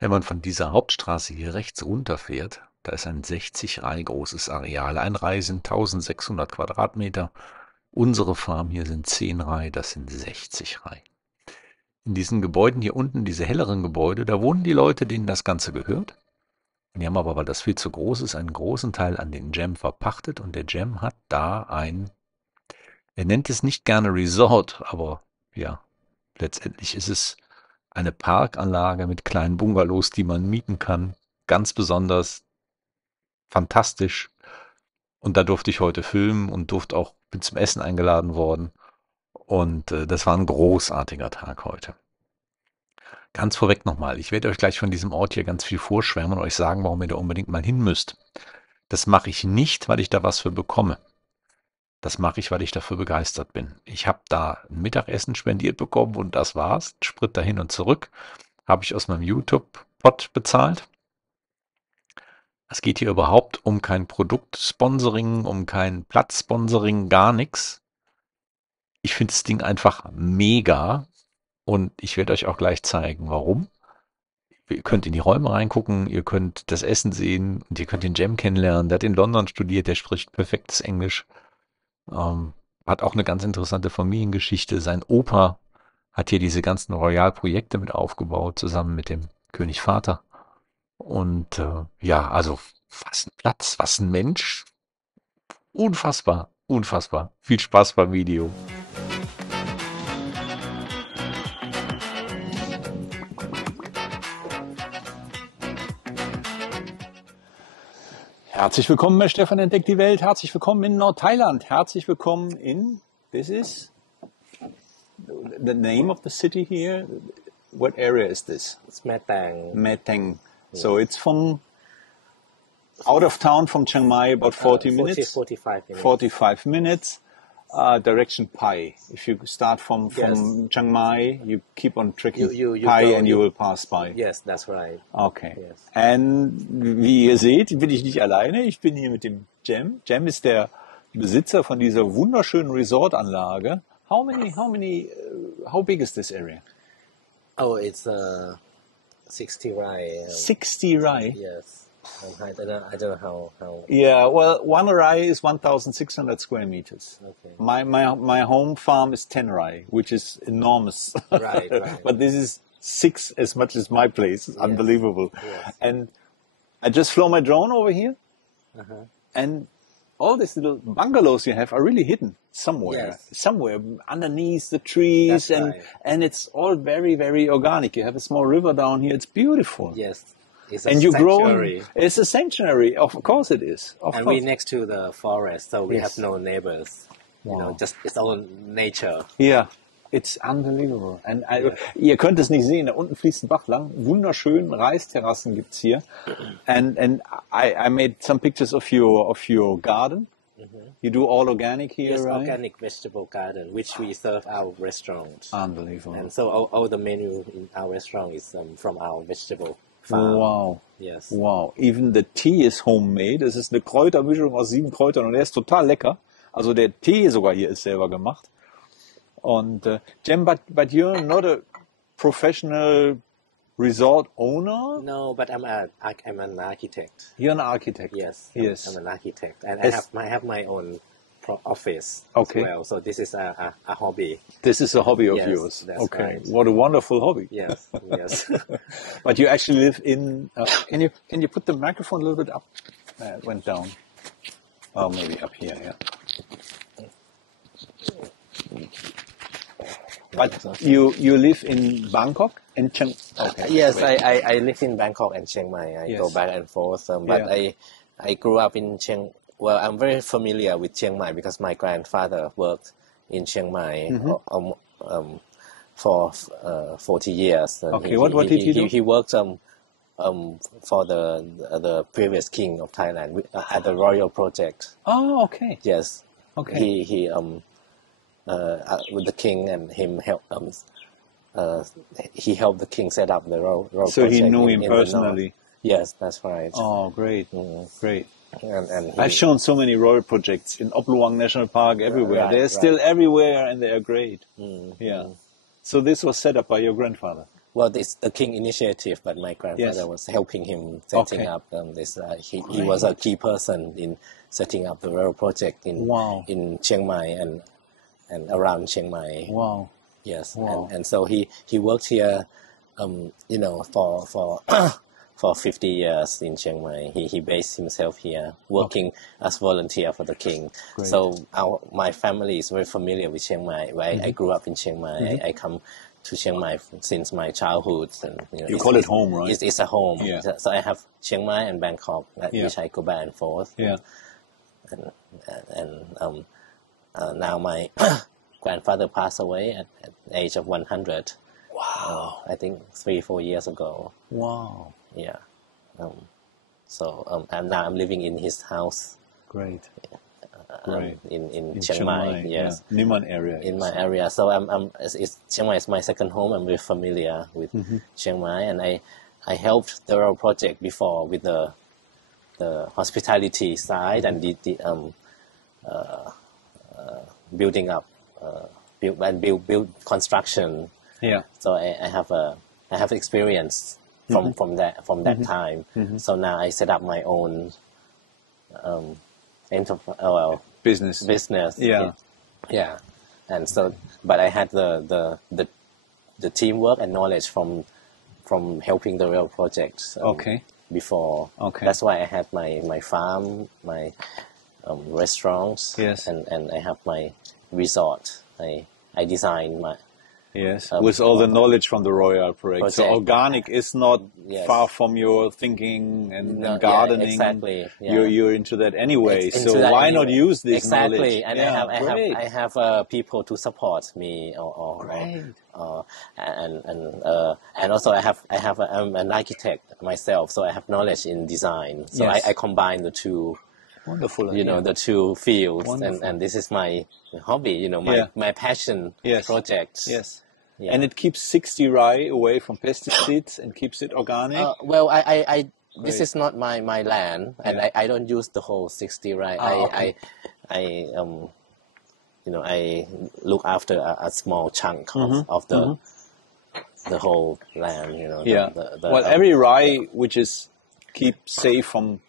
Wenn man von dieser Hauptstraße hier rechts runterfährt, da ist ein 60 Rai großes Areal. Ein Rai sind 1600 Quadratmeter. Unsere Farm hier sind 10 Rai, das sind 60 Rai. In diesen Gebäuden hier unten, diese helleren Gebäude, da wohnen die Leute, denen das Ganze gehört. Die haben aber, weil das viel zu groß ist, einen großen Teil an den Jam verpachtet und der Jam hat da er nennt es nicht gerne Resort, aber ja, letztendlich ist es eine Parkanlage mit kleinen Bungalows, die man mieten kann. Ganz besonders fantastisch. Und da durfte ich heute filmen und bin zum Essen eingeladen worden. Und das war ein großartiger Tag heute. Ganz vorweg nochmal, ich werde euch gleich von diesem Ort hier ganz viel vorschwärmen und euch sagen, warum ihr da unbedingt mal hin müsst. Das mache ich nicht, weil ich da was für bekomme. Das mache ich, weil ich dafür begeistert bin. Ich habe da ein Mittagessen spendiert bekommen und das war's. Sprit dahin und zurück. Habe ich aus meinem YouTube-Pot bezahlt. Es geht hier überhaupt um kein Produktsponsoring, um kein Platzsponsoring, gar nichts. Ich finde das Ding einfach mega und ich werde euch auch gleich zeigen, warum. Ihr könnt in die Räume reingucken, ihr könnt das Essen sehen und ihr könnt den Jem kennenlernen. Der hat in London studiert, der spricht perfektes Englisch. Ähm, Hat auch eine ganz interessante Familiengeschichte. Sein Opa hat hier diese ganzen Royal-Projekte mit aufgebaut, zusammen mit dem König Vater. Und ja, also was ein Platz, was ein Mensch. Unfassbar, unfassbar. Viel Spaß beim Video. Herzlich willkommen bei Stefan entdeckt die Welt. Herzlich willkommen in Nordthailand. Herzlich willkommen this is the name of the city here. What area is this? It's Metang. Metang. So it's from out of town from Chiang Mai, about 40 minutes. 45 minutes. 45 minutes. Direction Pai. If you start from Chiang Mai, you keep on trekking Pai and you will pass by. Yes, that's right. Okay. Yes. And wie ihr seht, bin ich nicht alleine. Ich bin hier mit dem Jem. Jem ist der Besitzer von dieser wunderschönen Resortanlage. How big is this area? Oh, it's 60 rai. 60 rai? Yes. I don't know how. Yeah, well, one rai is 1,600 square meters. Okay. My home farm is 10 rai, which is enormous. Right. But this is 6 as much as my place. It's unbelievable. Yes. And I just flew my drone over here. Uh-huh. And all these little bungalows you have are really hidden somewhere. Yes. Somewhere underneath the trees. That's right. And it's all very, very organic. You have a small river down here. It's beautiful. Yes. It's a And you grow. sanctuary. It's a sanctuary. Of course it is. Of And course. we're next to the forest, so we Yes. have no neighbors. You Wow. know, just its own nature. Yeah, it's unbelievable. And ihr könnt es nicht sehen, da unten fließt ein Bach lang. Wunderschön, Reisterrassen gibt's hier. And I made some pictures of your garden. You do all organic here, Yes, right? organic vegetable garden, which we serve our restaurant. Unbelievable. And so all the menu in our restaurant is from our vegetable farm. Wow. Yes. Wow. Even the tea is homemade. Es ist eine Kräutermischung aus 7 Kräutern und der ist total lecker. Also der Tee sogar hier ist selber gemacht. Und Jem, but you're not a professional resort owner? No, but I'm an architect. You're an architect. Yes. Yes. I'm an architect, and Yes. I have my own office Okay. as well. So this is a hobby. This is a hobby of Yes, yours. that's Okay. right. What a wonderful hobby. Yes. Yes. But you actually live in. Can you put the microphone a little bit up? It went down. Oh, maybe up here. Yeah. But you live in Bangkok and Chiang. Okay. Yes, wait. I live in Bangkok and Chiang Mai. I go Yes. back and forth, but Yeah. I grew up in Chiang. Well, I'm very familiar with Chiang Mai because my grandfather worked in Chiang Mai for 40 years. And Okay, what did he do? He worked for the previous king of Thailand at the royal project. Oh, okay. Yes. Okay. He with the king and him help he helped the king set up the royal So project. he knew him in the north. personally. Yes, that's right. Oh, great, great. And I've shown so many royal projects in Opluang National Park everywhere. Right, They're still everywhere and they are great. Mm, Yeah. So this was set up by your grandfather. Well, it's the king initiative, but my grandfather Yes. was helping him setting Okay. up this. He was a key person in setting up the rail project in Wow. in Chiang Mai and around Chiang Mai. Wow. Yes, Wow. and so he worked here, you know, for for 50 years in Chiang Mai. He based himself here, working as volunteer for the king. Great. So my family is very familiar with Chiang Mai. I grew up in Chiang Mai. I come to Chiang Mai since my childhood, and You call it home, right? It's a home. Yeah. So I have Chiang Mai and Bangkok, which I go back and forth. Yeah. And now my grandfather passed away at the age of 100. Wow. I think 3-4 years ago. Wow. Yeah. And now I'm living in his house. Great. Great. In Chiang Mai. Yes. Yeah. Niman area. In my area, so Chiang Mai is my second home. I'm very familiar with Chiang Mai, and I helped the rail project before with the hospitality side and the building up, build construction. Yeah. So I have experience from that time. So now I set up my own business. Yeah. Yeah. And so, but I had the teamwork and knowledge from helping the rail project. Okay. Before. Okay. That's why I had my farm, my restaurants. Yes. And I have my resort. I designed my. Yes, with all the knowledge from the Royal project. So Project. organic is not Yes. far from your thinking and No, gardening. Yeah, exactly. Yeah. You're into that anyway. Into So that why anyway. not use this exactly. knowledge? And Yeah, great. I have people to support me Great. and also I'm an architect myself, so I have knowledge in design. So Yes. I combine the two. Wonderful. You know, the two fields, Wonderful. and this is my hobby. You know, my passion Yes. project. Yes. Yeah. And it keeps 60 rye away from pesticides and keeps it organic. Well, I this Great. is not my land, and Yeah. I don't use the whole 60, right? Okay. I look after a small chunk of the whole land. You know. Yeah. The Every rye which is keep safe from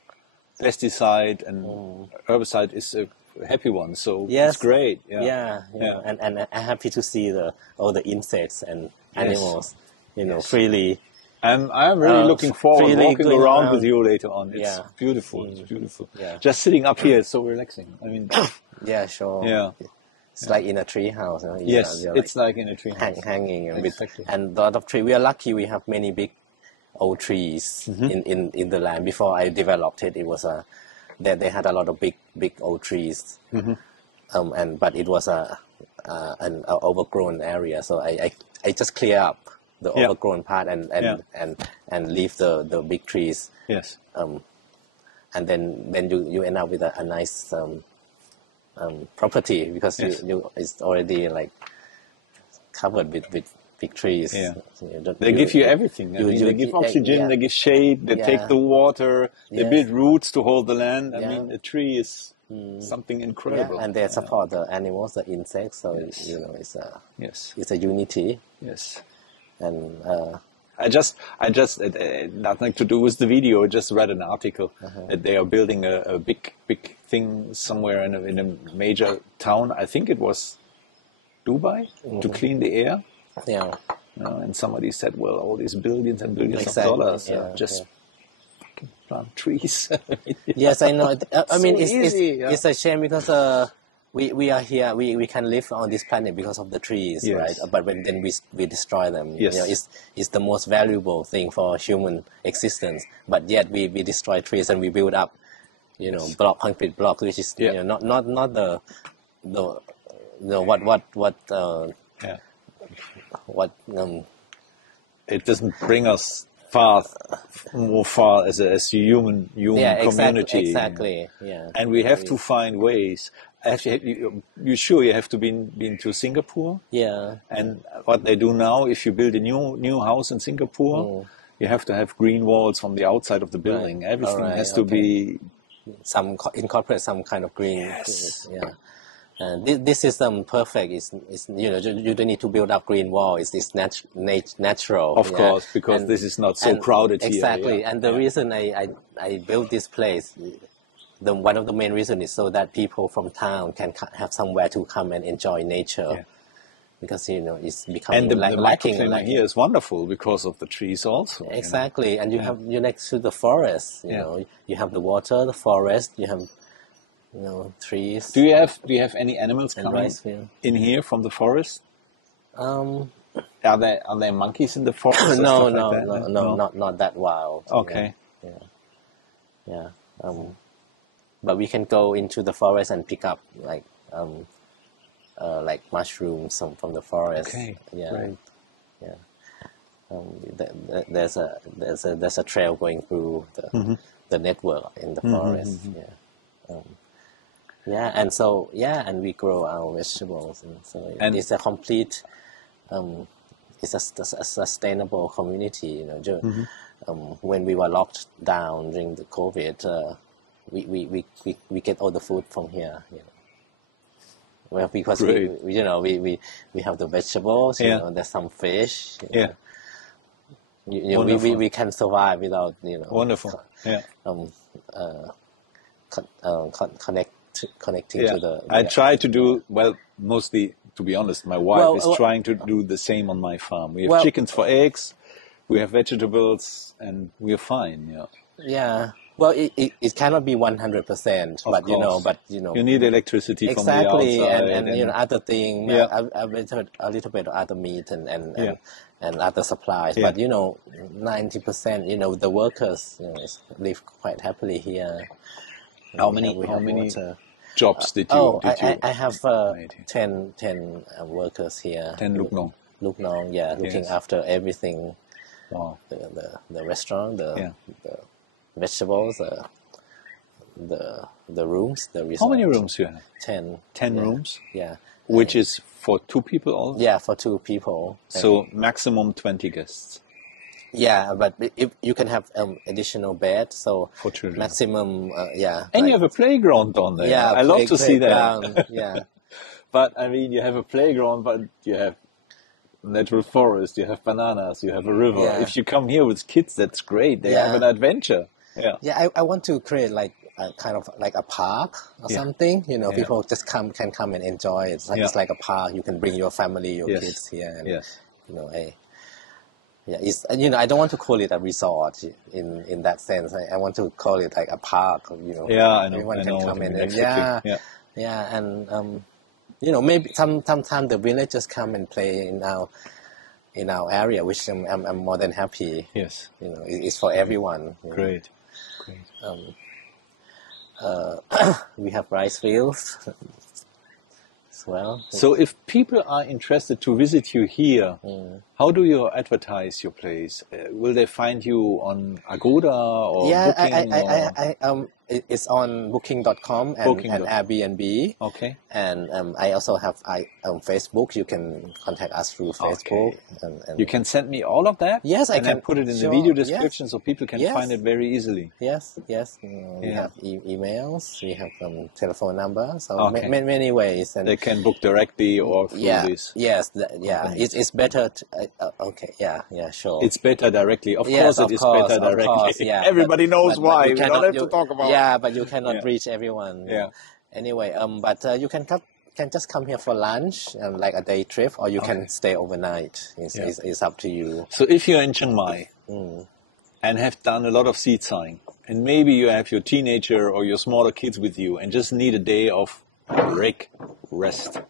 pesticide and herbicide is a happy one. So Yes. it's great. Yeah. Yeah. And I'm happy to see all the insects and Yes. animals, freely. I'm really looking forward freely walking going around around. with you later on. It's Yeah. beautiful. It's beautiful. Yeah. Just sitting up here is so relaxing. I mean, Yeah, sure. yeah. It's like in a tree house. You know? Yes, You're it's like in a tree house. hanging Exactly. and a lot of trees. We are lucky. We have many big old trees in the land. Before I developed it, it was they had a lot of big old trees. But it was an overgrown area. So I just clear up the Yeah. overgrown part and leave the big trees. Yes. And then you end up with a nice property because Yes. it's already like covered with big trees. Yeah. So you don't- They give you everything. I mean, they give oxygen, yeah. they give shade, they take Yeah. the water, they Yes. build roots to hold the land. I Yeah. mean, a tree is something incredible. and they support the animals, the insects. So Yes. Yes. it's a unity, Yes. and I just nothing to do with the video. I just read an article that they are building a big thing somewhere in a major town. I think it was Dubai to clean the air. yeah, And somebody said, well, all these billions and billions Exactly, of dollars yeah, just fucking plant trees. yes, I know. I mean, So easy, yeah. it's a shame because we are here. We can live on this planet because of the trees, Yes. right? But then we destroy them. Yes. You know, it's the most valuable thing for human existence. But yet we destroy trees and we build up, concrete blocks, which is Yeah. not the Yeah. what It doesn't bring us more far as a human community. exactly yeah. And we have to find ways. Actually, you sure you have to been to Singapore? Yeah. And what they do now, if you build a new house in Singapore, you have to have green walls from the outside of the building. Everything Alright, has to be. Incorporate some kind of green. Yes. Yeah. This is perfect. It's you don't need to build up green wall. It's natural. Of course, because this is not so crowded here. Exactly, and the reason I built this place, one of the main reasons is so that people from town can have somewhere to come and enjoy nature. Yeah. Because it's becoming and the lacking. Microclimate here is wonderful because of the trees also. Exactly, and you're next to the forest. You have the water, the forest. You have trees. Do you have any animals coming in here from the forest? Are there monkeys in the forest? No, not that wild. Okay. Yeah. But we can go into the forest and pick up like mushrooms from the forest. Okay. Yeah. Great. Yeah. There's a trail going through the network in the forest. Yeah. And we grow our vegetables, and so it's a complete, it's a sustainable community. When we were locked down during the COVID, we get all the food from here. Well, because we have the vegetables. There's some fish. We can survive without Wonderful. Connecting to the. I try to do mostly. To be honest, my wife is trying to do the same on my farm. We have chickens for eggs, we have vegetables, and we are fine. Yeah. Well, it cannot be 100%, but you need electricity from the outside, and other things. A little bit of other meat and other supplies. Yeah. But 90%, the workers live quite happily here. How many jobs did you? I have 10 workers here. 10 luknong. Looking after everything. Wow. The restaurant, the vegetables, the rooms, the resort. How many rooms you have? 10. 10 rooms? Yeah. Which is for 2 people also? Yeah, for 2 people. So maximum 20 guests. Yeah, but if you can have additional bed, so for children. Maximum, And you have a playground down there. Yeah, I love to see that. Yeah. But I mean, you have a playground, but you have natural forest, you have bananas, you have a river. Yeah. If you come here with kids, that's great. They have an adventure. Yeah, I want to create like a kind of like a park or something. People just can come and enjoy it. It's like a park. You can bring your family, your kids here. And, it's I don't want to call it a resort in that sense. I want to call it like a park. I know. Everyone can come in. And maybe sometimes the villagers come and play in our area, which I'm more than happy. Yes. It's for everyone. Great. We have rice fields as well. So if people are interested to visit you here, how do you advertise your place? Will they find you on Agoda or Booking? It's on booking.com and Airbnb. Okay. And I also have Facebook. You can contact us through Facebook. Okay. And you can send me all of that? Yes, I can. And put it in the video description so people can find it very easily. Yes. We have emails. We have telephone number. So many ways. And they can book directly or through this. Yes. It's better. Sure. It's better directly. Of course, it is better directly. Course, Everybody knows why. We don't have to talk about it. Yeah, but you cannot reach everyone. Yeah. Anyway, but you can just come here for lunch, like a day trip, or you can stay overnight. It's up to you. So if you're in Chiang Mai and have done a lot of seed sowing, and maybe you have your teenager or your smaller kids with you and just need a day of rest,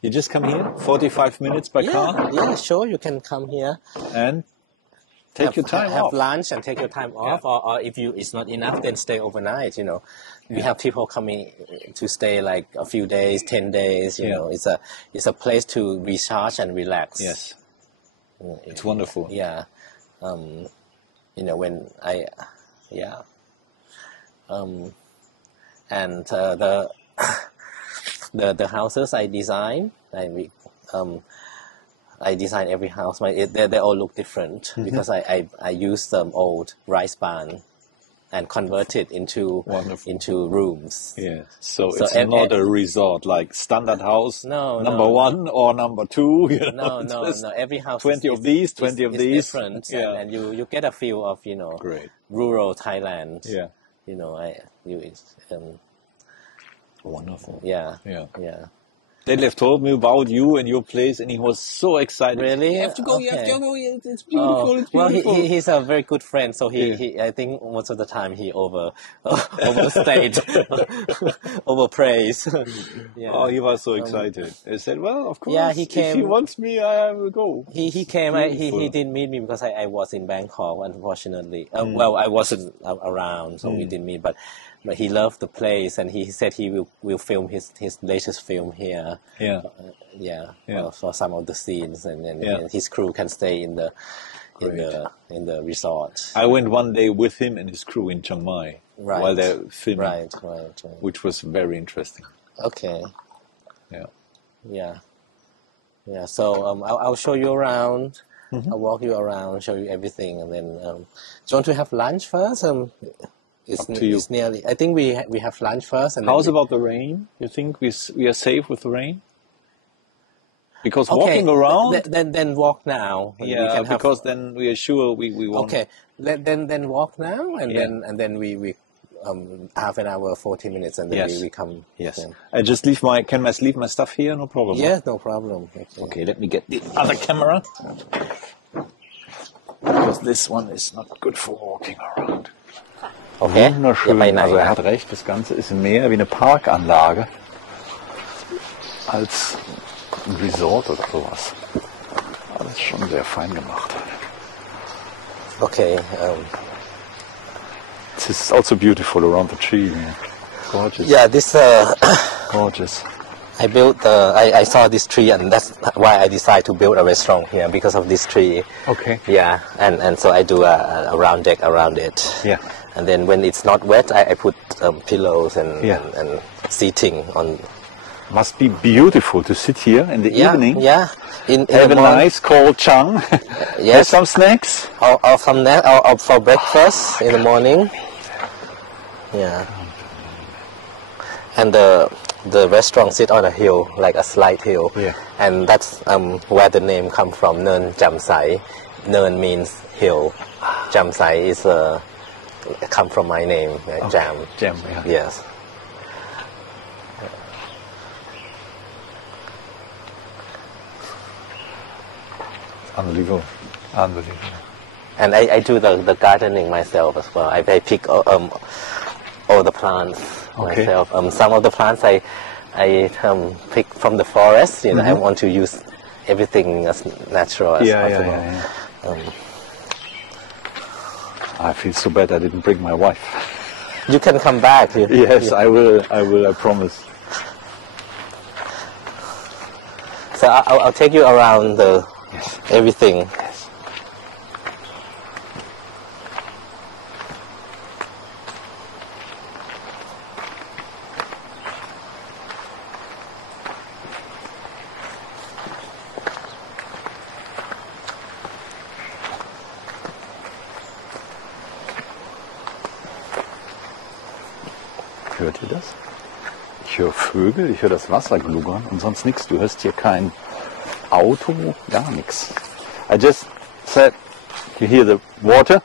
you just come here, 45 minutes by car? Yeah, sure, you can come here. And take your time off. Have lunch and take your time off, or if it's not enough, then stay overnight. We have people coming to stay like a few days, 10 days. It's a place to recharge and relax. Yes, it's wonderful. Yeah, when and the houses I design, I design every house. They all look different because I use old rice barn and convert it into rooms. Yeah. So So it's not a resort like standard house No, number no. 1 or number 2. You know, No. just Every house 20 is, of these, 20 of is these. different, Yeah. and you get a feel of Great. rural Thailand. Yeah. Wonderful. Yeah. Yeah. Yeah. Detlef told me about you and your place, and he was so excited. Really? You have to go. You have to Okay. go. It's beautiful. It's Well, beautiful. he's a very good friend, so he I think most of the time he overstayed, overpraised. Yeah. Oh, he was so excited. He said, "Well, of course. Yeah, he If came- he wants me, I will go." He came. He Beautiful. didn't meet me because I was in Bangkok, unfortunately. Well, I wasn't around, so we didn't meet. But he loved the place, and he said he will film his latest film here. Yeah. Yeah. For some of the scenes, and Yeah. his crew can stay in the in the resort. I went one day with him and his crew in Chiang Mai Right. while they're filming, Right. which was very interesting. Okay. Yeah. Yeah. So I'll show you around. I'll walk you around, show you everything, and then do you want to have lunch first? It's, Up to you. it's nearly. I think we have lunch first. And How's then about the rain? You think we are safe with the rain? Because okay, walking around, then walk now. and we yeah, can have- because then we are sure we won't. okay. Then walk now, and Yeah. then we half an hour, 40 minutes, and then Yes. we come. Yes. then. I just leave my stuff here, no problem. huh? Yeah, no problem. Okay, let me get the other camera. Because this one is not good for walking around. Okay. Wunderschön. อย่าไปไหน Also er นะ hat recht, das Ganze ist mehr wie eine Parkanlage als ein Resort oder sowas. Alles schon sehr fein gemacht. Okay. This is also beautiful around the tree. Yeah. Gorgeous. Yeah, this Gorgeous. I built I saw this tree, and that's why I decided to build a restaurant here, because of this tree. Okay. Yeah, and so I do a round deck around it. Yeah. And then when it's not wet, I put pillows Yeah. and seating on. Must be beautiful to sit here in the evening. Yeah. In Have the a morning, nice cold chang. Yes. Have some snacks. or from that, or for breakfast in the morning. Yeah. And the restaurant sit on a hill, like a slight hill. Yeah. And that's where the name come from, Nern Jamsai. Nern means hill. Jamsai is come from my name, like Jam. Jam, yeah. Yes. Unbelievable. Unbelievable. And I do the gardening myself as well. I pick all the plants Okay. myself. Some of the plants I pick from the forest. I want to use everything as natural as possible. Yeah. I feel so bad I didn't bring my wife. You can come back. Yes, I will. I promise. So I'll take you around everything. Hört ihr das? Ich höre Vögel, ich höre das Wasser gluckern und sonst nichts. Du hörst hier kein Auto, gar nichts. I just said, you hear the water,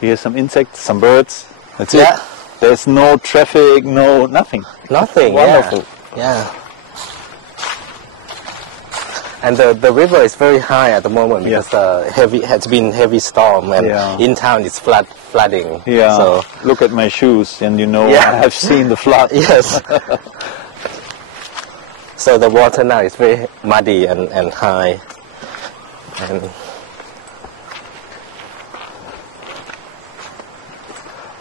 you hear some insects, some birds. That's Yeah. it. There's no traffic, no nothing. Nothing. Wonderful. Yeah. And the river is very high at the moment because has been heavy storm, and Yeah. in town it's flooding. Yeah. So Look at my shoes, and you know Yeah. I have seen the flood. yes. So the water now is very muddy and high.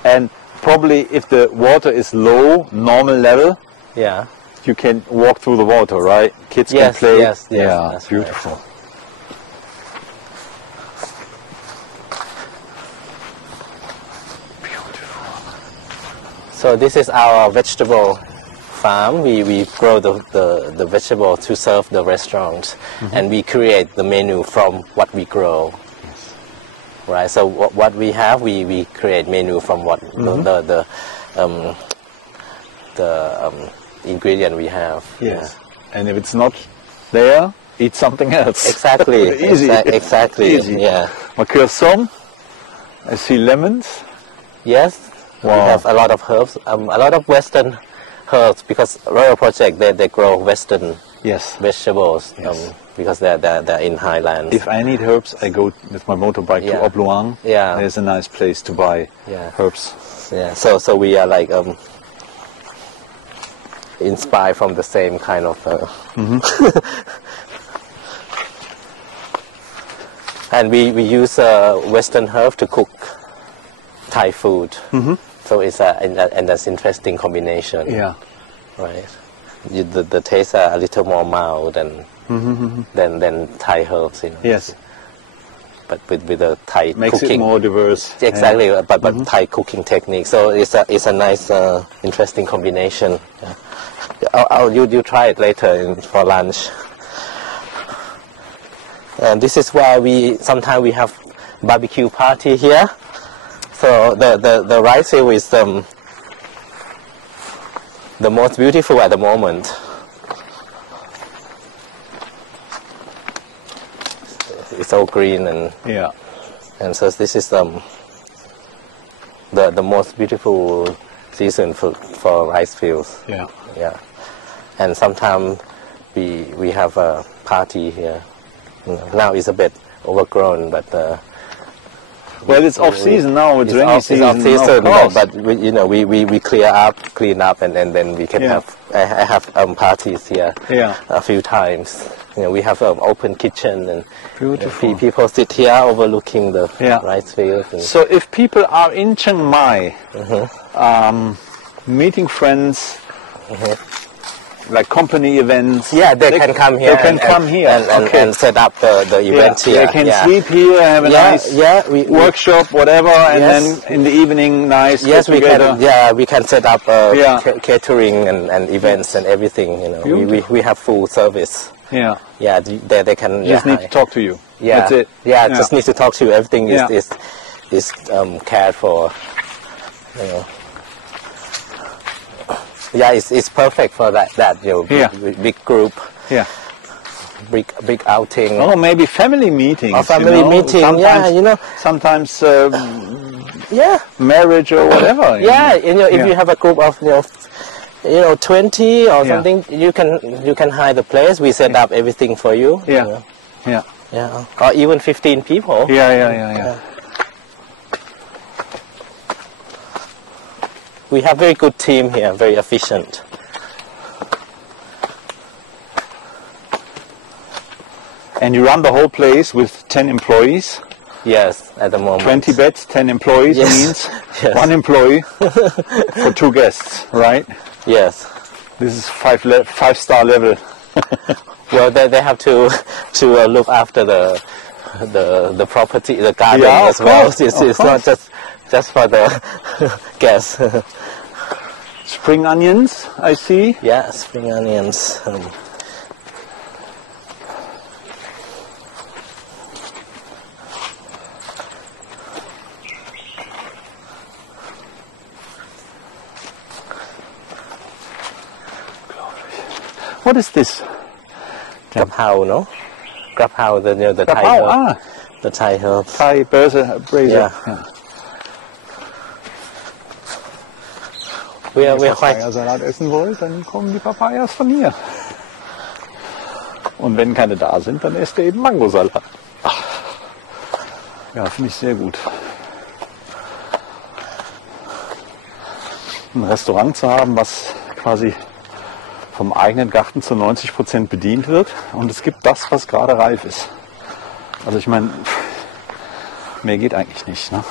And probably if the water is low, normal level, Yeah. you can walk through the water, right? Kids can Yes, play. yes, Yeah, that's beautiful. So this is our vegetable farm. We grow the vegetable to serve the restaurant, and we create the menu from what we grow. right? So what we have, we create menu from what the ingredient we have. Yes. And if it's not there, eat something else. Exactly. Easy. Exactly. Easy. Yeah. Marqueur some. I see lemons. Yes. Wow. We have a lot of herbs, a lot of Western herbs, because Royal Project they grow Western Yes. vegetables. Yes. Because they're in highlands. If I need herbs, I go with my motorbike to Obluang. Yeah. There's a nice place to buy herbs. Yeah. So we are like inspired from the same kind of. And we use Western herb to cook Thai food. So it's and that's interesting combination. Yeah. Right. The tastes are a little more mild than Thai herbs. You know. Yes. But with the Thai Makes cooking. it more diverse. Exactly, but Thai cooking technique. So it's a nice, interesting combination. Yeah. You try it later for lunch. And this is why sometimes we have barbecue party here. So the rice field is the most beautiful at the moment. It's all green and so this is the most beautiful season for rice fields. Yeah. Yeah. And sometimes we have a party here. Now it's a bit overgrown, but well, it's off season now. It's rainy season. It's off season, but we clean up, and then we can have. I have parties here. Yeah. A few times. We have an open kitchen, and beautiful. People sit here overlooking the rice fields. So if people are in Chiang Mai, meeting friends. Like company events. Yeah, they can come here. They can come here and set up the event here. They can sleep here, have a nice workshop, whatever, and then in the evening, nice. Yes, we can. Yeah, we can set up catering and events and everything. We have full service. Yeah. Yeah, they can. Just need to talk to you. Yeah. That's it. Yeah, just need to talk to you. Everything is cared for. Yeah, it's perfect for that big group. Yeah. Big outing. Oh, maybe family meetings. Or family meeting. Sometimes, Sometimes. Marriage or whatever. Yeah, if you have a group of 20 or something, you can hire the place. We set up everything for you. Yeah. Yeah. Or even 15 people. Yeah. We have very good team here, very efficient. And you run the whole place with 10 employees? Yes, at the moment. 20 beds, 10 employees means one employee for 2 guests, right? Yes. This is 5-star level. Well, they have to look after the property, the garden as well. It's not just for the guests. Spring onions, I see. Yeah, spring onions. What is this? Grab how, no? Grab how, the Thai herb. The Thai herb. Thai brazier. Yeah. Wenn ihr Papayasalat essen wollt, dann kommen die Papayas von hier. Und wenn keine da sind, dann esst ihr eben Mangosalat. Ja, finde ich sehr gut. Ein Restaurant zu haben, was quasi vom eigenen Garten zu 90% bedient wird. Und es gibt das, was gerade reif ist. Also ich meine, mehr geht eigentlich nicht, ne?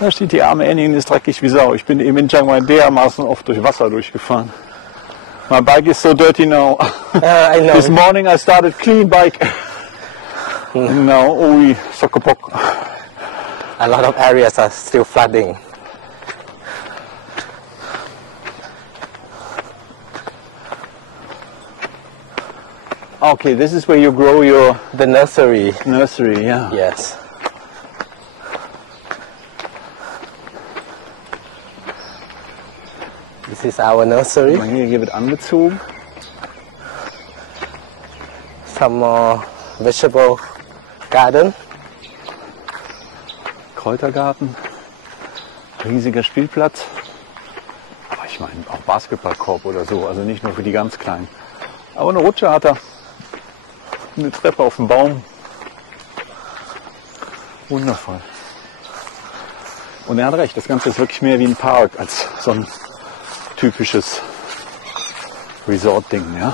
Da steht die arme Annie und ist dreckig wie Sau. Ich bin eben in Chiang Mai dermaßen oft durch Wasser durchgefahren. My bike is so dirty now. I know. This morning I started clean bike. And now, sokopok. A lot of areas are still flooding. Okay, this is where you grow your the nursery. nursery, yeah. Yes. This is our nursery. Mal hier wird angezogen. Some more vegetable garden. Kräutergarten. Riesiger Spielplatz. Aber ich meine auch Basketballkorb oder so, also nicht nur für die ganz Kleinen. Aber eine Rutsche hat er. Eine Treppe auf dem Baum. Wundervoll. Und er hat recht, das Ganze ist wirklich mehr wie ein Park als so ein typisches Resort-Ding, ja.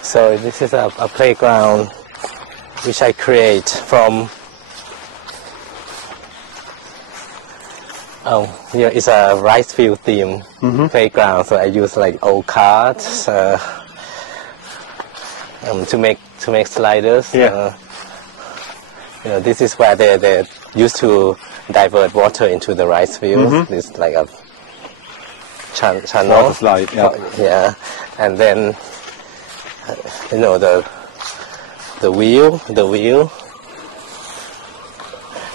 So this is a playground which I create from. Here is a rice field theme playground. So I use like old cards to make sliders. Yeah. This is where they used to divert water into the rice field. It's like a channel. Water slide, yeah. Yeah, and then the wheel,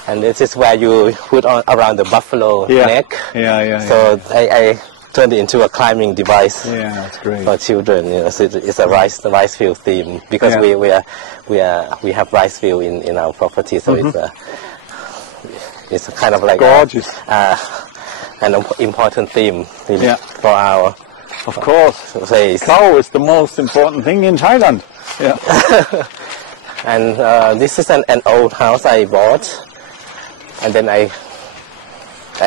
and this is where you put on around the buffalo neck. Yeah. So I turned it into a climbing device. Yeah, that's great. For children. So it's a rice field theme because we have rice field in our property. So it's a kind of like gorgeous. An important theme for our. Of course. Place. Cow is the most important thing in Thailand. Yeah. And this is an old house I bought, and then I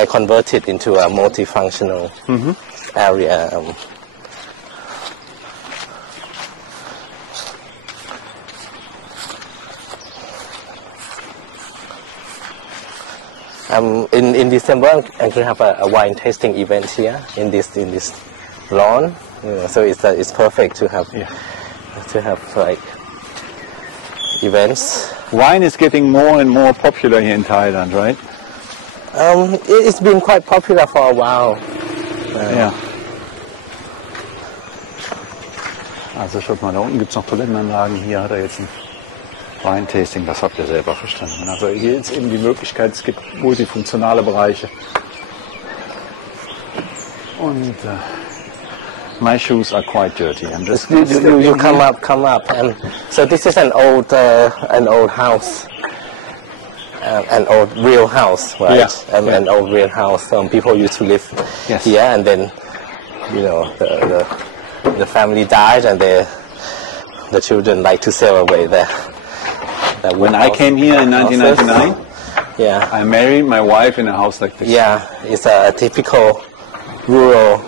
converted into a multifunctional area. In December, I'm going to have a wine tasting event here in this lawn. So it's perfect to have like events. Wine is getting more and more popular here in Thailand, right? It's been quite popular for a while. Ja. Also schaut mal, da unten gibt es noch Toilettenanlagen. Hier hat er jetzt ein Weintasting, das habt ihr selber verstanden. Also hier ist eben die Möglichkeit, es gibt multifunktionale Bereiche. Und my shoes are quite dirty. I'm just you come up, and so this is an old house. An old real house, right? Yeah. An old real house. People used to live here, and then the family died, and the children like to sail away there. When I came here in 1999, I married my wife in a house like this. Yeah, it's a typical rural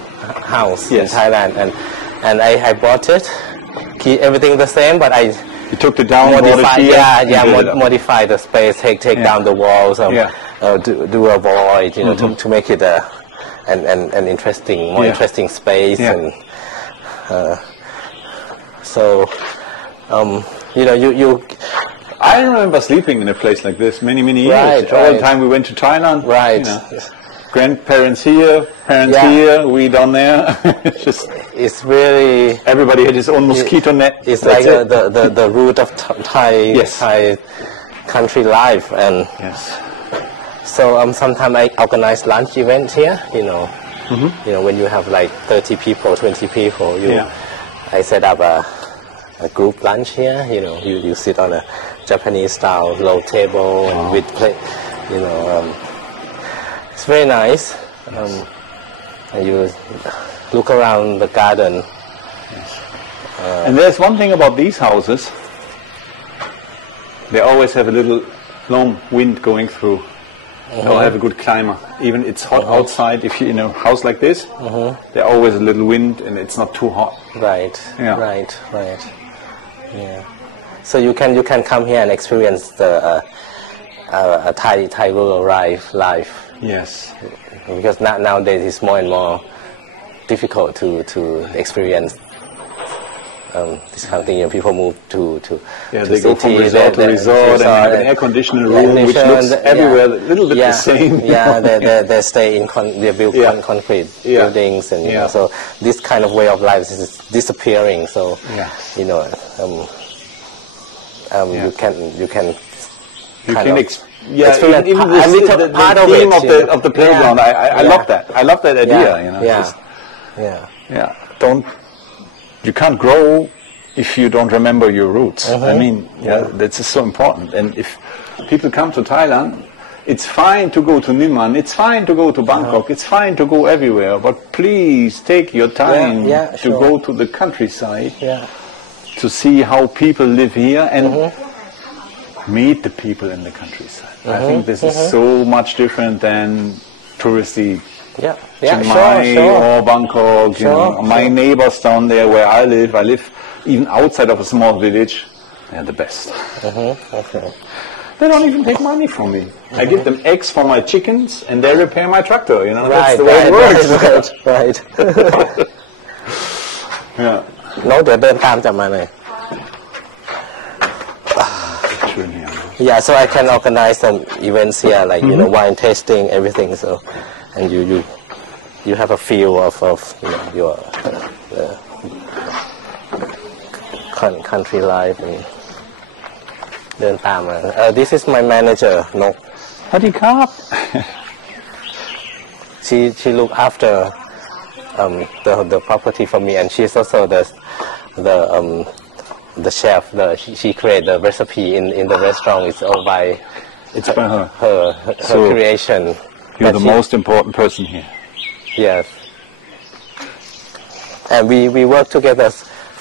house in Thailand, and I bought it, keep everything the same, but You took the down, modify the space, take down the walls, do a void, to make it an interesting, more interesting space, and so you. I remember sleeping in a place like this many years. All the time we went to Thailand. Right. Grandparents here, parents here, we down there. It's really everybody had his own mosquito net. It's like the root of Thai country life, and so sometimes I organize lunch events here. When you have like 30 people, 20 people, I set up a group lunch here. You sit on a Japanese style low table and with plate. It's very nice. And you look around the garden. And there's one thing about these houses. They always have a little long wind going through. They all have a good climber. Even it's hot outside. If you're in a house like this, there's always a little wind and it's not too hot. Right. Yeah. So you can come here and experience the Thai rural life. Yes. Because nowadays it's more and more difficult to experience this kind of thing. People move to they go from resort to resort and have an air-conditioned room which looks everywhere a little bit the same. They stay in they build concrete buildings, and so this kind of way of life is disappearing. So you can You kind can of even little the part of theme it, of the playground. I love that. I love that idea. You know, yeah. You can't grow if you don't remember your roots. I mean, that's just so important. And if people come to Thailand, it's fine to go to Niman, it's fine to go to Bangkok, it's fine to go everywhere, but please take your time to go to the countryside to see how people live here and meet the people in the countryside. I think this is so much different than touristy Chiang Mai or Bangkok. You know, my neighbors down there where I live even outside of a small village, they're the best. They don't even take money from me. I give them eggs for my chickens and they repair my tractor, you know. That's the way it works. Right. Yeah. โน้ตเดี๋ยวเดินตามจับมาเลย Yeah, so I can organize some events here, like you know, wine tasting, everything. So, and you have a feel of you know, your country life. And เดินตามมา This is my manager, นก สวัสดีครับ She look after the property for me, and she's also the chef. She create the recipe in the restaurant. It's all by her creation. You're the most important person here. Yes, and we work together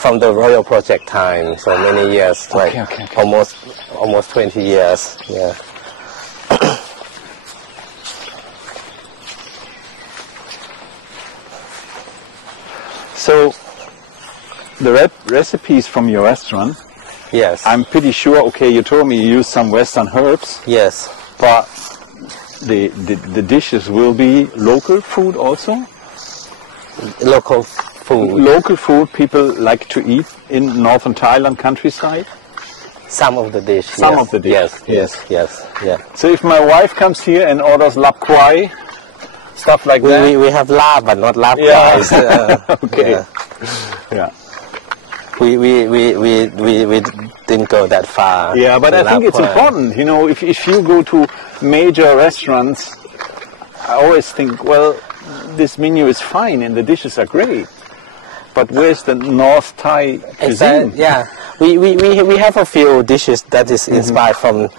from the Royal Project time, so many years, like almost 20 years. Yeah. So, the recipes from your restaurant, Yes. I'm pretty sure, okay, you told me you use some Western herbs, Yes. but the dishes will be local food also? Local food. Local food people like to eat in northern Thailand countryside? Some of the dish. Some yes. of the dish. Yes. Yeah. So if my wife comes here and orders lap kwai, stuff like that? We have lab, but not lab Yeah. rice. Okay. Yeah. We didn't go that far. Yeah, but I think it's important. You know, if you go to major restaurants, I always think, well, this menu is fine and the dishes are great, but where's the North Thai cuisine? Yeah, we have a few dishes that is inspired from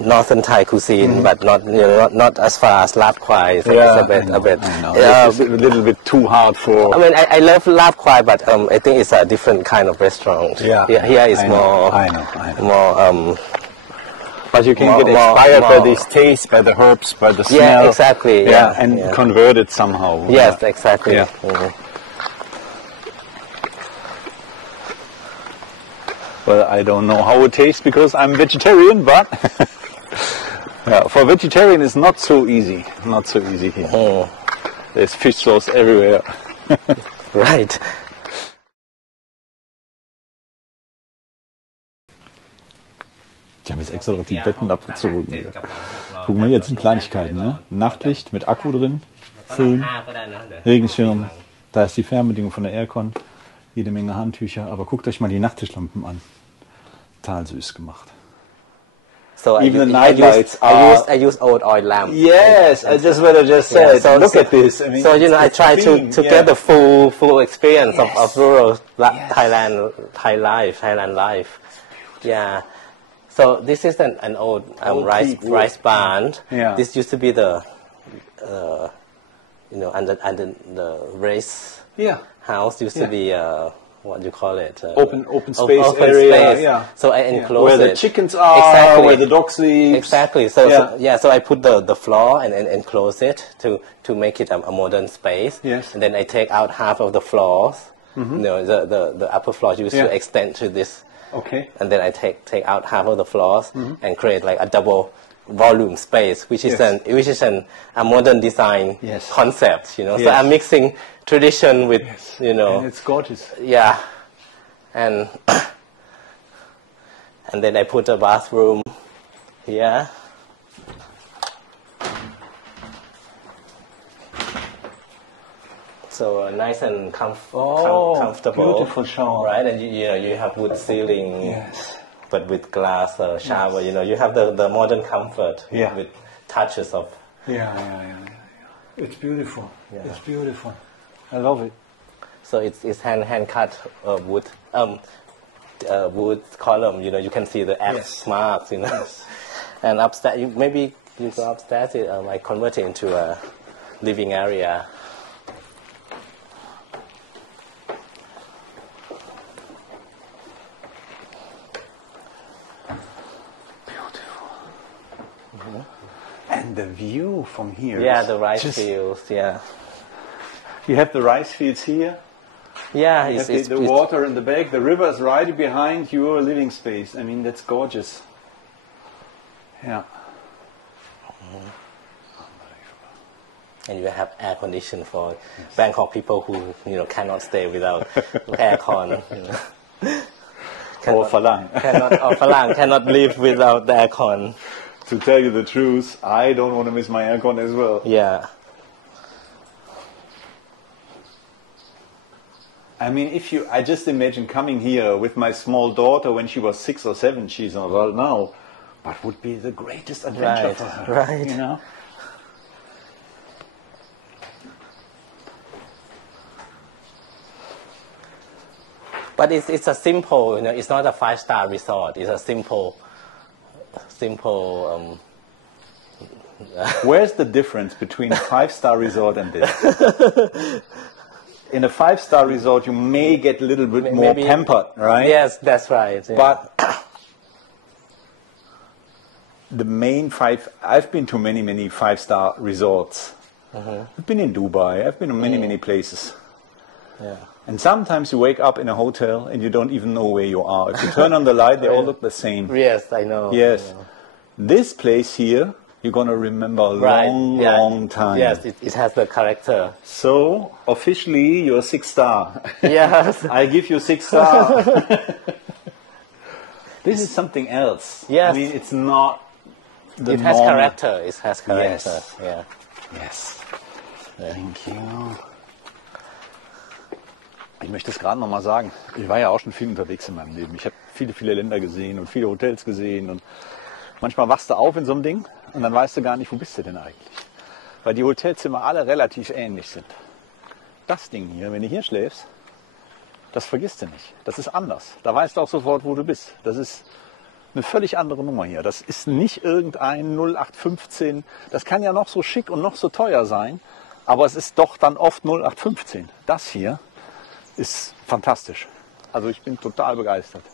Northern Thai cuisine, but not as far as lap kwai. So it's a bit. It's a little bit too hard for. I mean, I love lap kwai, but I think it's a different kind of restaurant. Yeah, here is more. I know. More. But you can get inspired by this taste, by the herbs, by the smell. Yeah, exactly. And convert it somehow. Yes, exactly. Yeah. Well, I don't know how it tastes because I'm vegetarian, but for vegetarian it's not so easy. Not so easy here. There's fish sauce everywhere. Right. Ich habe jetzt extra noch die Betten abgezogen. Guck mal, jetzt sind Kleinigkeiten, ne? Nachtlicht mit Akku drin, Föhn, Regenschirm, da ist die Fernbedienung von der Aircon, jede Menge Handtücher, aber guckt euch mal die Nachttischlampen an. Total süß gemacht. So even the night lights I use old oil lamp. Yes, that's what I just said. So, look at this. I mean, so you know, I try to get the full experience of rural Yes. Thailand life. Yeah. So this is an old rice barn. Yeah. This used to be the under the race house used to be what do you call it? Open space area. Space. Yeah. So I enclose where it. the chickens are, exactly. where the dog sleeps. Exactly. So I put the floor and enclose it to make it a modern space. Yes. And then I take out half of the floors. You know, the upper floor used to extend to this. Okay. And then I take out half of the floors and create like a double volume space, which is a modern design concept. You know, so I'm mixing tradition with and it's gorgeous. Yeah, and then I put a bathroom here. So nice and comfortable. Beautiful shower. Right, and you have wood ceiling. Yes. but with glass shower. You know, you have the modern comfort Yeah. with touches of. Yeah. It's beautiful. Yeah. It's beautiful. I love it. So it's hand cut wood wood column. You know, you can see the X marks. You know, and upstairs maybe you go upstairs. I convert it into a living area. And the view from here. Yeah, is the rice just- fields. Yeah. You have the rice fields here. Yeah, You have the water in the back. The river is right behind your living space. I mean, that's gorgeous. Yeah. and you have air condition for Bangkok people who cannot stay without aircon. Or Falang. Cannot live without the aircon. To tell you the truth, I don't want to miss my aircon as well. Yeah. I mean, I just imagine coming here with my small daughter when she was 6 or 7, she's not well now, but would be the greatest adventure for her. Right. You know? But it's a simple, it's not a 5-star resort. It's a simple. Where's the difference between a 5-star resort and this? In a 5-star resort, you may get a little bit more pampered, right? Yes, that's right. Yeah. But the main I've been to many 5-star resorts. I've been in Dubai. I've been to many places. Yeah. And sometimes you wake up in a hotel and you don't even know where you are. If you turn on the light, they all look the same. Yes, I know. Yes. This place here, you're going to remember a long time. Yes, it has the character. So, officially, you're a 6-star. Yes. I give you 6-star. This is something else. Yes. I mean, it's not the It has normal. character. It has character. Yes. Yeah. Yes. Thank you. Ich möchte es gerade noch mal sagen. Ich war ja auch schon viel unterwegs in meinem Leben. Ich habe viele Länder gesehen und viele Hotels gesehen. Und manchmal wachst du auf in so einem Ding und dann weißt du gar nicht, wo bist du denn eigentlich. Weil die Hotelzimmer alle relativ ähnlich sind. Das Ding hier, wenn du hier schläfst, das vergisst du nicht. Das ist anders. Da weißt du auch sofort, wo du bist. Das ist eine völlig andere Nummer hier. Das ist nicht irgendein 0815. Das kann ja noch so schick und noch so teuer sein, aber es ist doch dann oft 0815. Das hier ist fantastisch. Also ich bin total begeistert.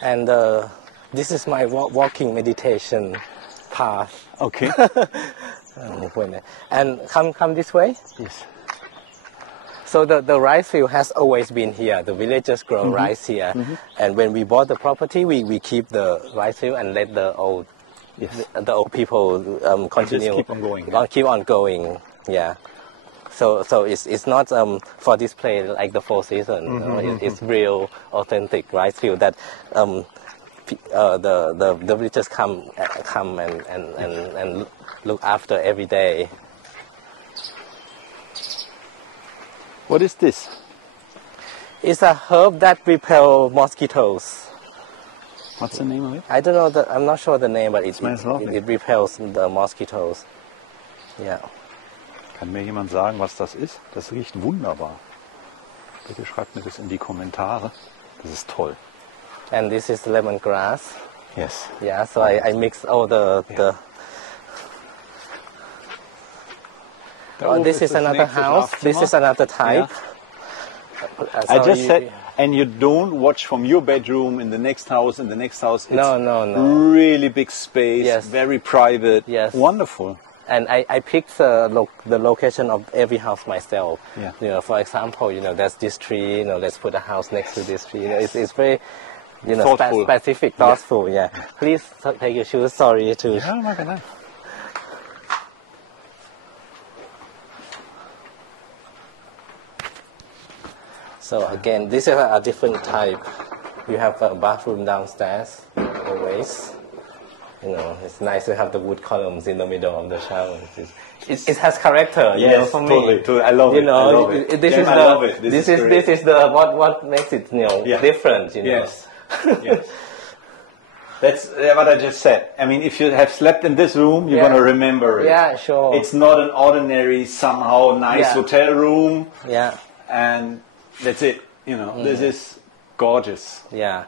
And this is my walking meditation path. Okay. And come this way. Yes. So the rice field has always been here. The villagers grow rice here. And when we bought the property, we keep the rice field and let the old people continue. Just keep on going. Keep on going. Yeah. So it's not for display like the Four Seasons. It's real, authentic rice field that the villagers come and look after every day. What is this? It's a herb that repel mosquitoes. What's the name of it? I don't know. I'm not sure the name, but Smells lovely. it repels the mosquitoes. Yeah. Kann mir jemand sagen, was das ist? Das riecht wunderbar. Bitte schreibt mir das in die Kommentare. Das ist toll. And this is lemongrass. Yes. Yeah. So I mix all the. Oh, this is another house. This is another type. I just said, and you don't watch from your bedroom in the next house, in the next house. It's No. really big space, Yes. very private. Yes. Wonderful. And I picked the location of every house myself. Yeah. For example, there's this tree. Let's put a house next to this tree. It's very, Thoughtful. specific, thoughtful. Yeah. Please take your shoes. Sorry to. Ja, mag er. So again, this is a different type. You have a bathroom downstairs always. It's nice to have the wood columns in the middle of the shower. It has character. Yes, for me. totally. I love it. I love it. This Yes, is I love it. This is the what makes it different. Yes. Yes. That's what I just said. I mean, if you have slept in this room, you're Yeah. going to remember it. Yeah, sure. It's not an ordinary, somehow nice Yeah. hotel room, Yeah, and that's it. You know, this is gorgeous. yeah.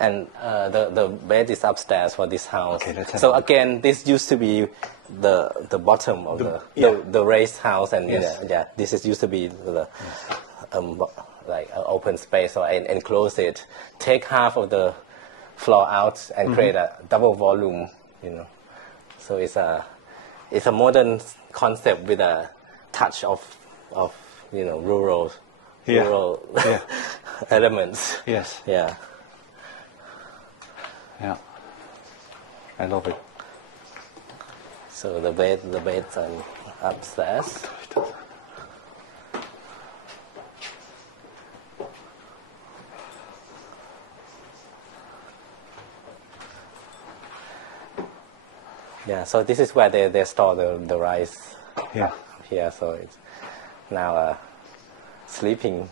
And the bed is upstairs for this house. Okay, let's have so a look. again, this used to be the bottom of yeah. the raised house, and Yes. yeah, this is used to be the like an open space, so I enclose it, take half of the floor out, and create a double volume. You know, so it's a modern concept with a touch of rural Yeah. Yeah. elements. Yes. Yeah. Yeah. I love it. So the bed's upstairs. Yeah, so this is where they store the rice Yeah. here. So it's now sleeping.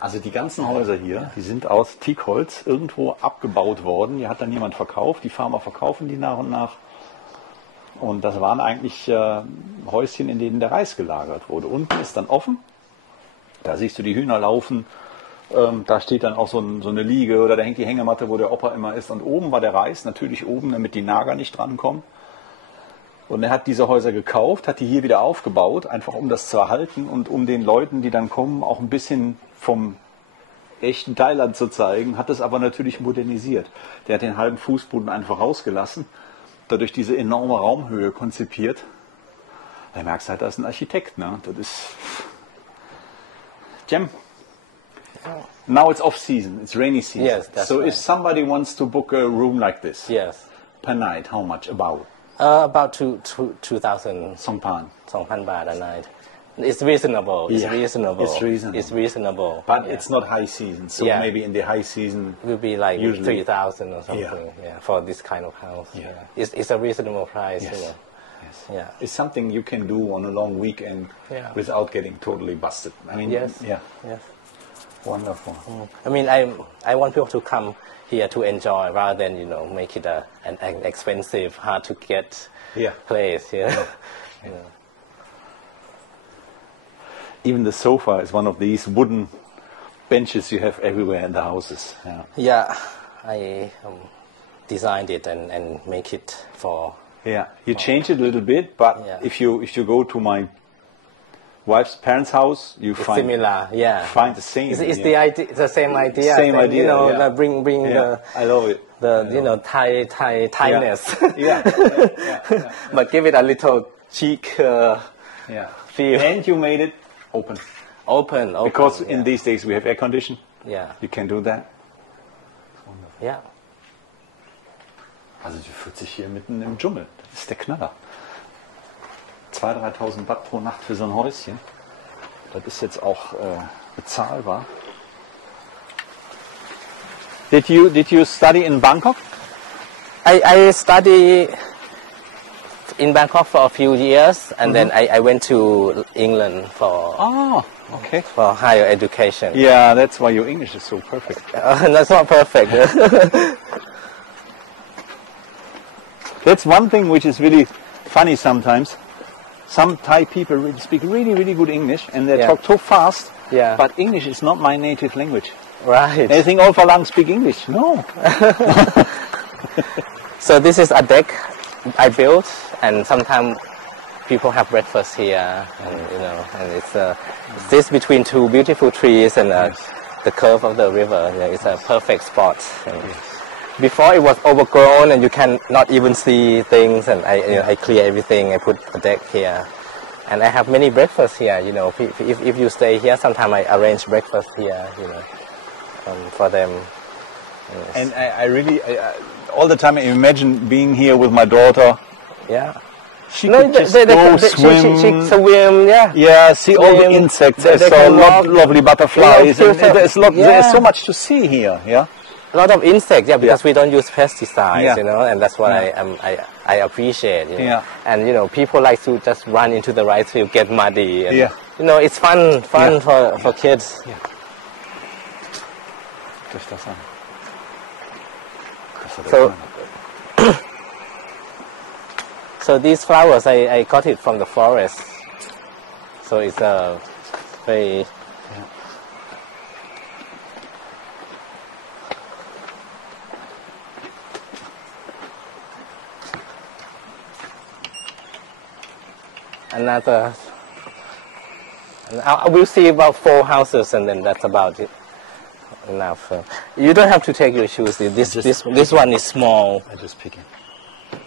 Also die ganzen Häuser hier, die sind aus Teakholz irgendwo abgebaut worden. Die hat dann jemand verkauft. Die Farmer verkaufen die nach und nach. Und das waren eigentlich Häuschen, in denen der Reis gelagert wurde. Unten ist dann offen. Da siehst du die Hühner laufen. Da steht dann auch so eine Liege oder da hängt die Hängematte, wo der Opa immer ist. Und oben war der Reis, natürlich oben, damit die Nager nicht drankommen. Und er hat diese Häuser gekauft, hat die hier wieder aufgebaut, einfach um das zu erhalten und um den Leuten, die dann kommen, auch ein bisschen vom echten Thailand zu zeigen, hat es aber natürlich modernisiert. Der hat den halben Fußboden einfach rausgelassen, dadurch diese enorme Raumhöhe konzipiert. Da merkst du halt, da ist ein Architekt, ne? Das ist Jem. Now it's off season, it's rainy season. Yes, that's so right. if somebody wants to book a room like this, Yes. per night, how much about? About 2,000 Sompan. 2,000 baht a night. It's reasonable. It's Yeah, reasonable. it's reasonable. It's reasonable. But yeah. it's not high season, so Yeah. maybe in the high season, It will be like usually- 3,000 or something. Yeah. Yeah. For this kind of house. Yeah. It's a reasonable price. yes, You know. yes. Yeah. It's something you can do on a long weekend Yeah. without getting totally busted. I mean, Yes. yeah, Yes. wonderful. I mean, I want people to come here to enjoy rather than make it an expensive, hard to get Yeah. place. Yeah. You know. Even the sofa is one of these wooden benches you have everywhere in the houses. Yeah, Yeah, I designed it and make it for. yeah. You change it a little bit, but Yeah. if you go to my wife's parents' house, you It's find similar, yeah. find the same. It's yeah. the idea, the same idea. Same and, idea, yeah. the bring Yeah, I love it. Thainess, Yeah, yeah. but give it a little chic Yeah. feel. And you made it open. Open. Because yeah. in these days we have air condition. Yeah, You can do that. yeah. Also du fühlst dich hier mitten im Dschungel. Das ist der Knaller. 2.000, 3.000 Baht pro Nacht für so ein Häuschen. Das ist jetzt auch bezahlbar. Did you study in Bangkok? I studied in Bangkok for a few years, and then I went to England Ah, okay. for higher education. Yeah, that's why your English is so perfect. That's not perfect. That's one thing which is really funny sometimes. Some Thai people speak really, really good English and they Yeah. talk so fast. Yeah. But English is not my native language. Right. They think all Falang speak English. No. So this is a deck I built, and sometimes people have breakfast here, and it's this between two beautiful trees and the curve of the river. Yeah, it's a perfect spot. And before it was overgrown, and you can not even see things, and I clear everything. I put a deck here, and I have many breakfasts here. If you stay here, sometimes I arrange breakfast here. For them. Yes. And I really, all the time I imagine being here with my daughter. Yeah. She could just go swim. She swim, yeah. Yeah, see all the Swim. insects. They I saw can walk. lovely butterflies. You know, and there's yeah. so much to see here. Yeah. A lot of insects, yeah, because Yeah. we don't use pesticides, Yeah. and that's what Yeah. I appreciate. Yeah. And people like to just run into the rice field, get muddy. And, Yeah. It's fun Yeah. for kids. Durch das an. So, so these flowers, I got it from the forest. So it's a very... Another... I will see about 4 houses and then that's about it. Enough. You don't have to take your shoes. This one is small. I just pick it.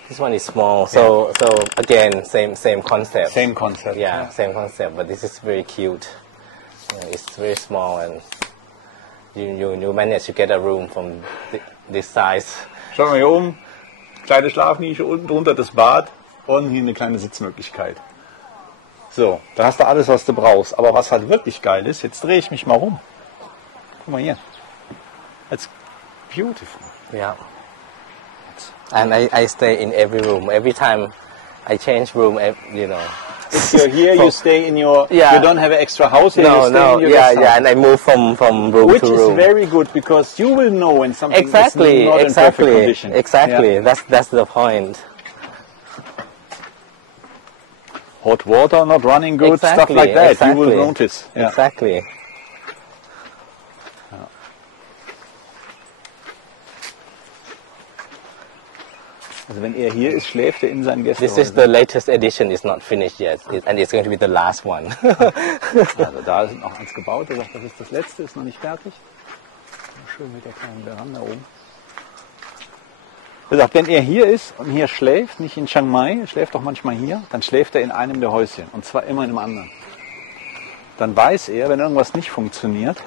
This one is small. So again, same concept. Same concept. Yeah, same concept. But this is very cute. It's very small and you manage to get a room from this size. Schauen wir hier oben. Kleine Schlafnische, unten drunter das Bad und hier eine kleine Sitzmöglichkeit. So, da hast du alles, was du brauchst. Aber was halt wirklich geil ist, jetzt drehe ich mich mal rum. Guck mal hier. It's beautiful. Yeah. And I stay in every room. Every time I change room, you know. If you're here, you stay in your. Yeah. You don't have an extra house here. No, you stay in your yeah, guest yeah. house. And I move from room Which to is room. very good because you will know when something Exactly, is not in perfect exactly, condition. exactly. Yeah. That's the point. Hot water not running good, stuff Exactly, like that. exactly. You will notice. Yeah. Exactly. Also wenn er hier ist, schläft er in seinen This is Gästehäusern. the latest edition. It's not finished yet, and it's going to be the last one. Also da ist noch eins gebaut. Er sagt, das ist das letzte, ist noch nicht fertig. Schön mit der kleinen Veranda oben. Er sagt, wenn er hier ist und hier schläft, nicht in Chiang Mai, er schläft auch manchmal hier, dann schläft er in einem der Häuschen. Und zwar immer in einem anderen. Dann weiß er, wenn irgendwas nicht funktioniert,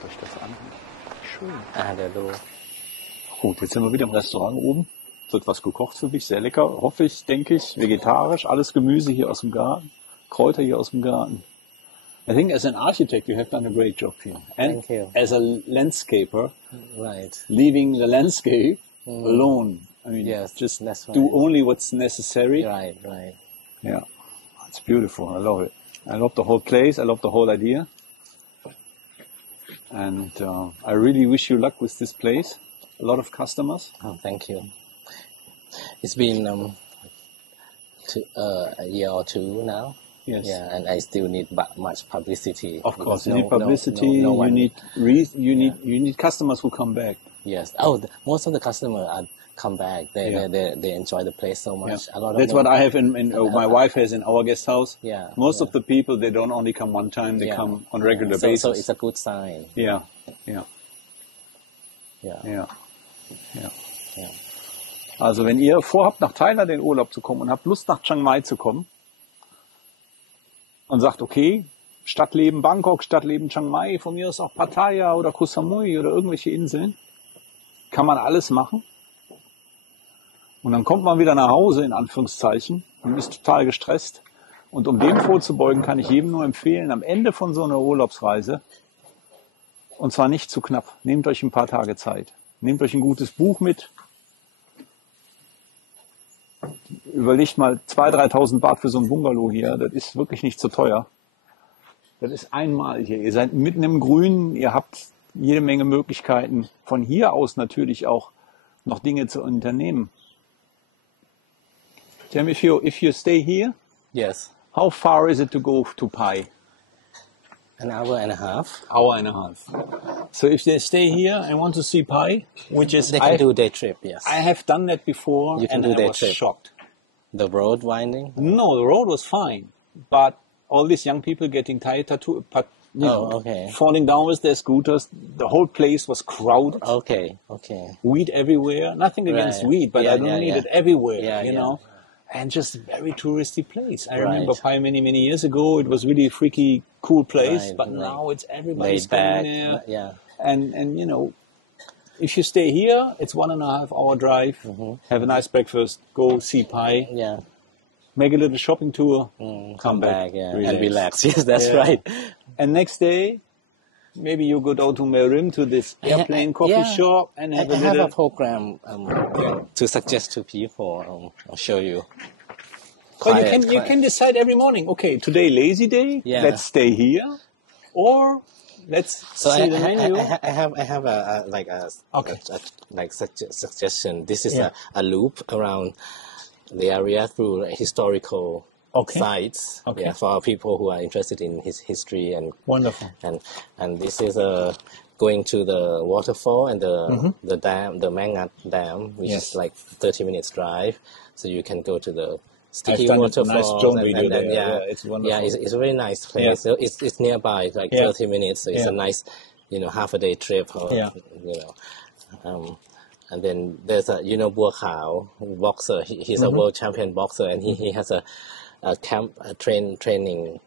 durch das an. Schön. Der Door. Gut, jetzt sind wir wieder im Restaurant oben. Es wird was gekocht für mich, sehr lecker, hoffe ich, denke ich. Vegetarisch, alles Gemüse hier aus dem Garten, Kräuter hier aus dem Garten. I think as an architect, you have done a great job here. And Thank you. as a landscaper, Right. leaving the landscape alone. I mean, Yes, just that's do right. only what's necessary. Right. Right. Yeah, it's beautiful. I love it. I love the whole place. I love the whole idea. And I really wish you luck with this place. A lot of customers. Oh, thank you. It's been a year or 2 now. Yes. Yeah, and I still need much publicity. Of course, because you need publicity. no you one- need you need customers who come back. Yes. Oh, most of the customers come back. They enjoy the place so much. A lot of That's them, what I have my wife has in our guest house. Yeah, Most yeah. of the people, they don't only come one time, they Yeah. come on regular So basis. it's a good sign. Yeah, yeah, Yeah. ja. Ja. Yeah. Also wenn ihr vorhabt, nach Thailand in Urlaub zu kommen und habt Lust, nach Chiang Mai zu kommen und sagt, okay, Stadtleben Bangkok, Stadtleben Chiang Mai, von mir aus auch Pattaya oder Koh Samui oder irgendwelche Inseln, kann man alles machen. Und dann kommt man wieder nach Hause, in Anführungszeichen, und ist total gestresst. Und um dem vorzubeugen, kann ich jedem nur empfehlen, am Ende von so einer Urlaubsreise, und zwar nicht zu knapp, nehmt euch ein paar Tage Zeit. Nehmt euch ein gutes Buch mit. Überlegt mal 2.000, 3.000 Baht für so ein Bungalow hier. Das ist wirklich nicht so teuer. Das ist einmal hier. Ihr seid mitten im Grünen. Ihr habt jede Menge Möglichkeiten. Von hier aus natürlich auch noch Dinge zu unternehmen. Tim, if you stay here, Yes. how far is it to go to Pai? An hour and a half. Hour and a half. So if they stay here and want to see Pai, which is They can do day trip. Yes. I have done that before You can and do I that was trip. shocked. The road winding. No, the road was fine, but all these young people getting tired, Okay. falling down with their scooters. The whole place was crowded. Okay. Okay. Weed everywhere. Nothing against Right. weed, but Yeah, I don't yeah, need yeah. it everywhere. Yeah, you yeah. know. And just a very touristy place. I Right. remember Pai many years ago. It was really a freaky, cool place, Right, but right. now it's everybody's Laid back. going there. Yeah. And you know, if you stay here, it's 1.5 hour drive. Have a nice breakfast. Go see Pai. Yeah. Make a little shopping tour. Come back. Yeah. relax. And relax. Yes, that's Yeah. right. And next day, maybe you go down to Merim to this airplane coffee Yeah. shop and have I a have little. a program to suggest to people. I'll show you. But Quiet, you quiet. can decide every morning. Okay, today lazy day. Yeah. Let's stay here, or let's So see the menu. I have a Okay. suggestion. This is Yeah. a loop around the area through historical Okay. sites. Okay. Yeah, for people who are interested in his history Wonderful. and this is going to the waterfall and the dam, the Mangat Dam, which Yes. is like 30 minutes drive. So you can go to the sticky I've done a waterfall. nice drone video there. Yeah, it's wonderful. Yeah, it's a very nice place. Yeah. So it's nearby, like Yeah. 30 minutes. So it's Yeah. a nice, half a day trip. Or, Yeah. And then there's Bua Khao, boxer. He's a world champion boxer, and he has a camp, training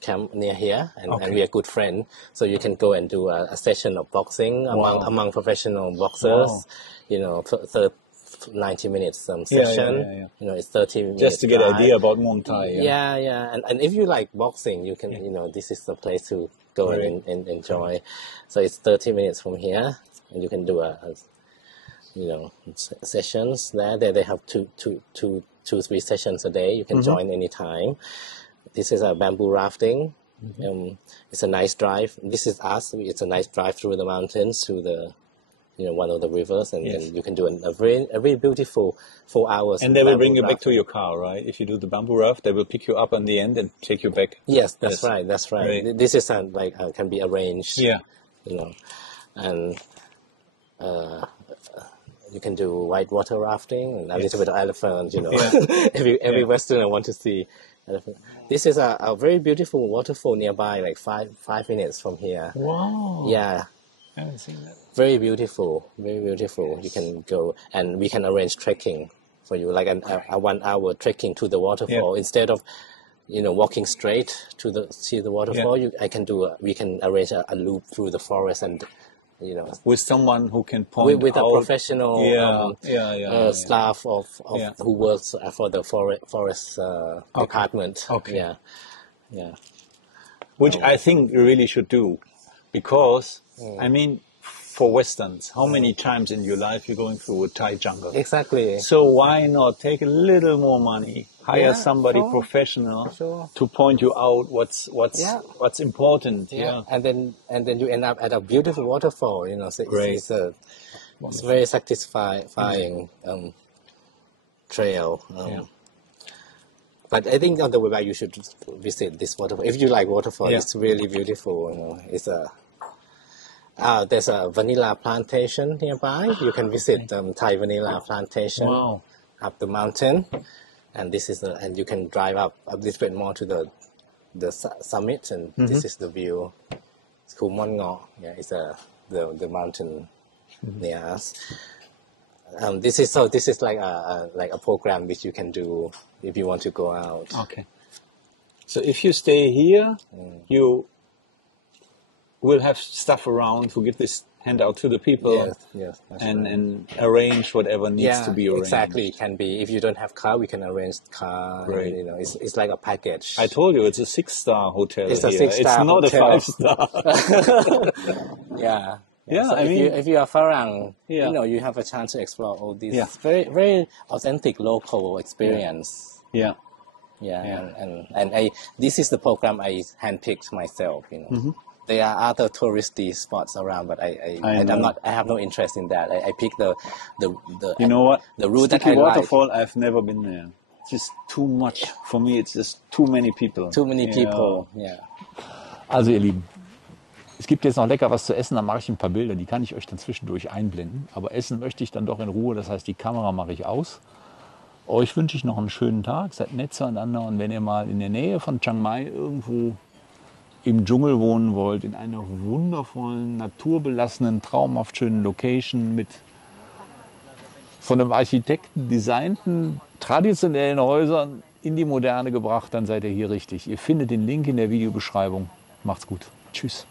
camp near here, and we are good friends. So you can go and do a session of boxing among professional boxers. Wow. 90 minutes Yeah, session. yeah. It's 30 minutes. Just to get an drive. idea about Muay Thai. Yeah. And if you like boxing, you can, this is the place to go Right. and enjoy. So it's 30 minutes from here, and you can do sessions there. They have two, 3 sessions a day. You can join anytime. This is a bamboo rafting. It's a nice drive. This is us. It's a nice drive through the mountains to the, one of the rivers, and you can do a very beautiful 4 hours. And they will bring bamboo you back to rafting. your car, right? If you do the bamboo raft, they will pick you up on the end and take you back. Yes, that's Yes. right. That's right. Right. This is can be arranged. Yeah. And you can do whitewater rafting and a little bit of elephant. Every Westerner want to see elephant. This is a very beautiful waterfall nearby, like 5 minutes from here. Wow. Yeah. I haven't seen that. Very beautiful, very beautiful. You can go, and we can arrange trekking for you, like a 1 hour trekking to the waterfall. Instead of, walking straight to see the waterfall. We can arrange a loop through the forest, and With someone who can point with a out. professional staff of Yeah. who works for the forest department. Okay. Yeah. Which I think you really should do. Because, I mean, for Westerns, how many times in your life you're going through a Thai jungle? Exactly. So why not take a little more money, hire somebody sure. professional Sure. to point you out what's important. Yeah. And then you end up at a beautiful waterfall. So Great. it's very satisfying trail. But I think on the way back you should visit this waterfall. If you like waterfall, it's really beautiful. It's there's a vanilla plantation nearby. You can visit Thai vanilla plantation up the mountain, and and you can drive up a little bit more to the summit, and this is the view. It's called Mon Ngo. Yeah, it's the mountain near us. This is like a program which you can do if you want to go out. Okay. So if you stay here, you will have stuff around who give this handout to the people. Yes. That's and right. and arrange whatever needs to be arranged. Exactly. It can be, if you don't have car, we can arrange car. Right. It's like a package. I told you it's a 6-star hotel. It's a here. 6-star It's not hotel. a 5-star. Yeah. Yeah, So I mean- if you are Farang, Yeah. you have a chance to explore all these Yeah. very very authentic local experience. Yeah. Yeah. And this is the program I handpicked myself. There are other touristy spots around, but I have no interest in that. I picked the You know what? the route that Sticky I like. Waterfall, I've never been there. It's just too much. For me, it's just too many people. Too many people. Yeah. Also ihr Lieben, es gibt jetzt noch lecker was zu essen, da mache ich ein paar Bilder, die kann ich euch dann zwischendurch einblenden. Aber essen möchte ich dann doch in Ruhe, das heißt die Kamera mache ich aus. Euch wünsche ich noch einen schönen Tag, seid nett zueinander und wenn ihr mal in der Nähe von Chiang Mai irgendwo im Dschungel wohnen wollt, in einer wundervollen, naturbelassenen, traumhaft schönen Location mit von einem Architekten designten, traditionellen Häusern in die Moderne gebracht, dann seid ihr hier richtig. Ihr findet den Link in der Videobeschreibung. Macht's gut. Tschüss.